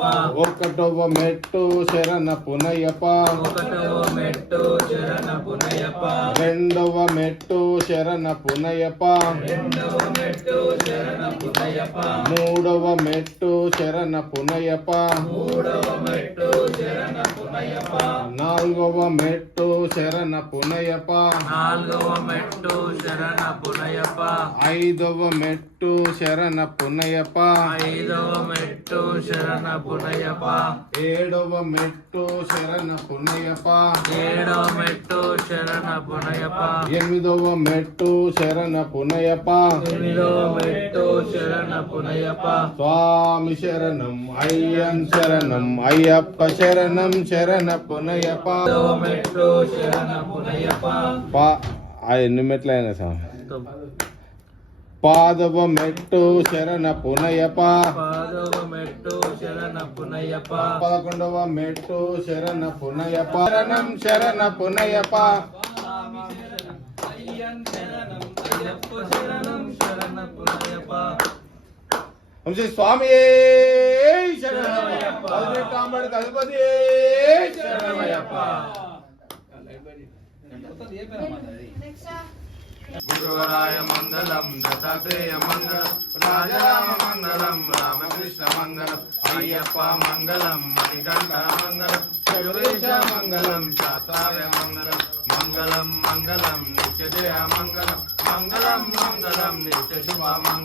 ఒకటవ మెట్టు శరణ ఒకటవ మెట్టు శరణ పునయప. రెండవ మెట్టు శరణ పునయ్యప్ప రెండవ మెట్టు శరణ పునయప. మూడవ మెట్టు శరణ పునయ్యప్ప మూడవ మెట్టు శరణ పునయప. నాలుగవ మెట్టు శరణ పునయ్యప్ప నాలుగవ మెట్టు శరణ పునయప. ఐదవ మెట్టు శరణ పునయ్యప్ప ఐదవ మెట్టు శరణ పునయప ఏడవ మెట్టు శరణ పునయ్యప్ప ఏడవ మెట్టు శరణ పునయప ఎనిమిదవ మెట్టు శరణ పునయ్యప్ప ఎనిమిదవ మెట్టు శరణ పునయప స్వామి శరణం అయ్యన్ శరణం అయ్యప్ప శరణం శరణ పదవ మెట్టు శరణ పునయప ఎన్ని మెట్లు అయినా స్వామి పాదవ మెట్టు శరణ పునయ్యప్ప పాదవ మెట్టు శరణ పునయప. పదకొండవ మెట్టు శరణ పునయ్యప్ప శరణం శరణ పునయప. వంశీ స్వామి శరణమయ్యప్ప. పదినెట్టాంబడి అధిపతి శరణమయ్యప్ప. గురువరాయ మంగళం దత్తాత్రేయ మంగళం రాజరామ మంగళం రామకృష్ణ మంగళం అయ్యప్ప మంగళం మణికంఠ మంగళం శబరీష మంగళం శాస్త్రాయ మంగళం మంగళం మంగళం నిత్య జయ మంగళం మంగళం మంగళం నిత్య శుభ మంగళం.